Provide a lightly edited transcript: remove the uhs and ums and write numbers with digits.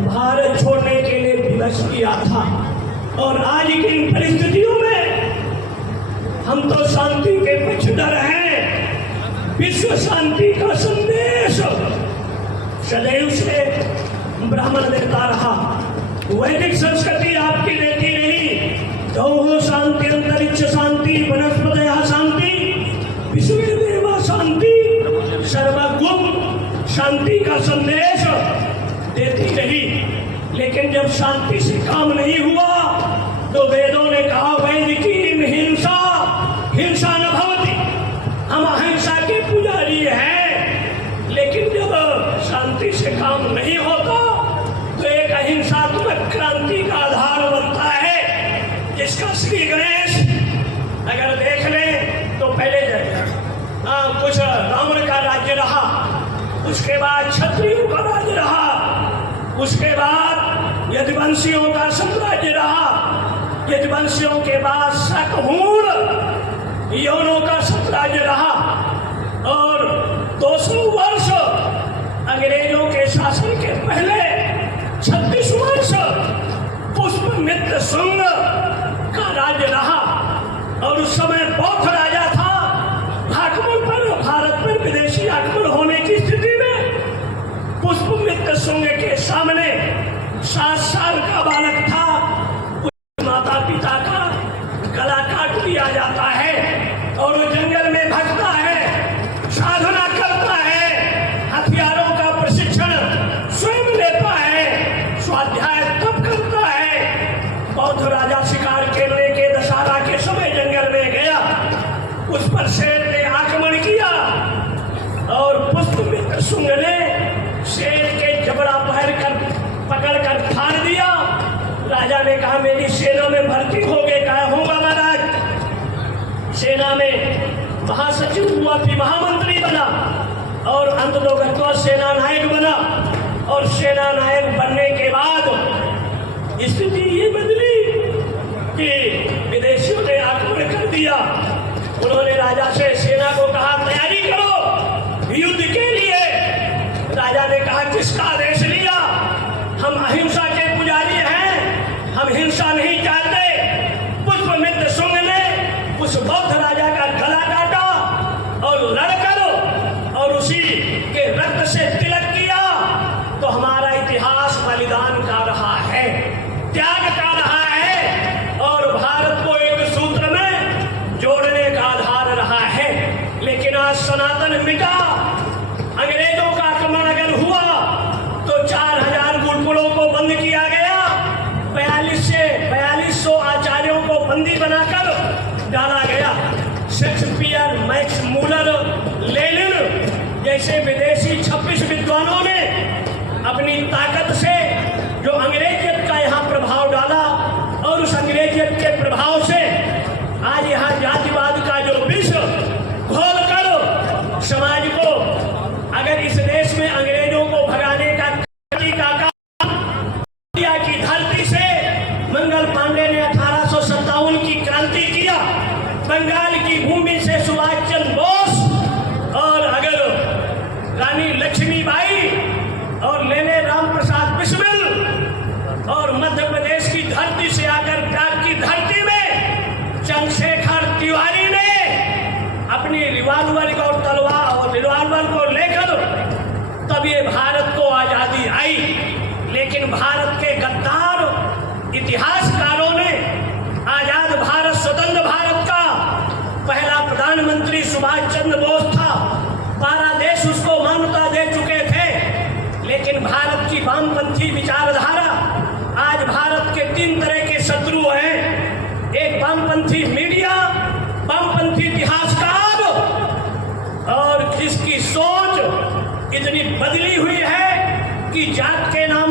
भारत छोड़ने के लिए विवश किया था। और आज की इन परिस्थितियों में हम तो शांति के पक्षधर हैं। विश्व शांति का संदेश सदैव से ब्राह्मण देता रहा। वैदिक संस्कृति आपकी देती रही। तो शांति, अंतरिक्ष शांति, वनस्पतयः शांति, विश्वेदेवा शांति, सर्वगुण शांति का संदेश देती रही। लेकिन जब शांति से काम नहीं हुआ तो वेदों ने कहा वैदिकीं हिंसा हिंसा न भवति, हम अहिंसा के पुजारी हैं। लेकिन जब शांति से काम नहीं होता तो एक अहिंसात्मक क्रांति का आधार बनता है, जिसका श्री गणेश अगर देख लें तो पहले कुछ रावण का राज्य रहा, उसके बाद क्षत्रियों का राज्य रहा, उसके बाद यदुवंशियों का साम्राज्य रहा, यदुवंशियों के बाद शकहूण यवनों का साम्राज्य रहा, और 200 वर्ष अंग्रेजों के शासन के पहले 36 वर्ष पुष्पमित्र शुंग का राज्य रहा। और उस समय बौद्ध राजा था। भारत पर विदेशी आक्रमण होने की स्थिति में पुष्पमित्र शुंग के सामने 7 साल का बालक था, माता पिता का गला काट दिया जाता है और वो जंगल में भटकता है, साधना करता है, हथियारों का प्रशिक्षण स्वयं लेता है, स्वाध्याय तप करता है। बौद्ध राजा शिकार खेलने के दशहरा के समय जंगल में गया, उस पर शेर ने आक्रमण किया और पुष्पमित्र शुंग ने शेर के जबड़ा पकड़कर फाड़ दिया। राजा ने कहा मेरी सेना में भर्ती हो गए। कहा होगा महाराज। सेना में महासचिव हुआ, फिर महामंत्री बना और अंततोगत्वा सेना नायक बना। और सेना नायक बनने के बाद स्थिति ये बदली कि विदेशियों ने आक्रमण कर दिया। उन्होंने राजा से सेना को कहा तैयारी करो युद्ध के लिए। राजा ने कहा किसका आदेश लिया? हम अहिंसा के पुजारी हैं, हम हिंसा नहीं चाहते। पुष्पमित्र शुंग ने उस बौद्ध राजा का गला काटा और लड़कर और उसी के रक्त से तिलक किया। तो हमारा इतिहास बलिदान का रहा है, त्याग का रहा है और भारत को एक सूत्र में जोड़ने का आधार रहा है। लेकिन आज सनातन मिटा। अंग्रेजों का आक्रमण अगर हुआ तो 4000 गुरुकुलों को बंद किया गया, 4200 आचार्यों को बंदी बनाकर डाला गया। शेक्सपियर, मैक्स मूलर, लेनिन जैसे विदेशी 26 विद्वानों ने अपनी ताकत से जो अंग्रेजियत का यहाँ प्रभाव डाला और उस अंग्रेजियत के प्रभाव से आज यहाँ जातिवाद का जो विष घोल कर समाज को, अगर इस देश में अंग्रेजों को भगाने का की धरती से मंगल पांडे ने 1857 की क्रांति किया, बंगाल की भूमि से सुभाष चंद्र बोस और अगर रानी लक्ष्मीबाई और लेने राम प्रसाद बिस्मिल और मध्य प्रदेश की धरती से आकर त्याग की धरती में चंद्रशेखर तिवारी ने अपनी रिवाल्वर और तलवार और रिवाल्वर को लेकर तब ये भारत को आजादी आई। लेकिन भारत के गद्दार इतिहासकारों ने आजाद भारत, स्वतंत्र भारत का पहला प्रधानमंत्री सुभाष चंद्र बोस था। 12 देश उसको मान्यता दे चुके थे। लेकिन भारत की वामपंथी विचारधारा, आज भारत के 3 तरह के शत्रु हैं। एक वामपंथी मीडिया, वामपंथी इतिहासकार और जिसकी सोच इतनी बदली हुई है कि जात के नाम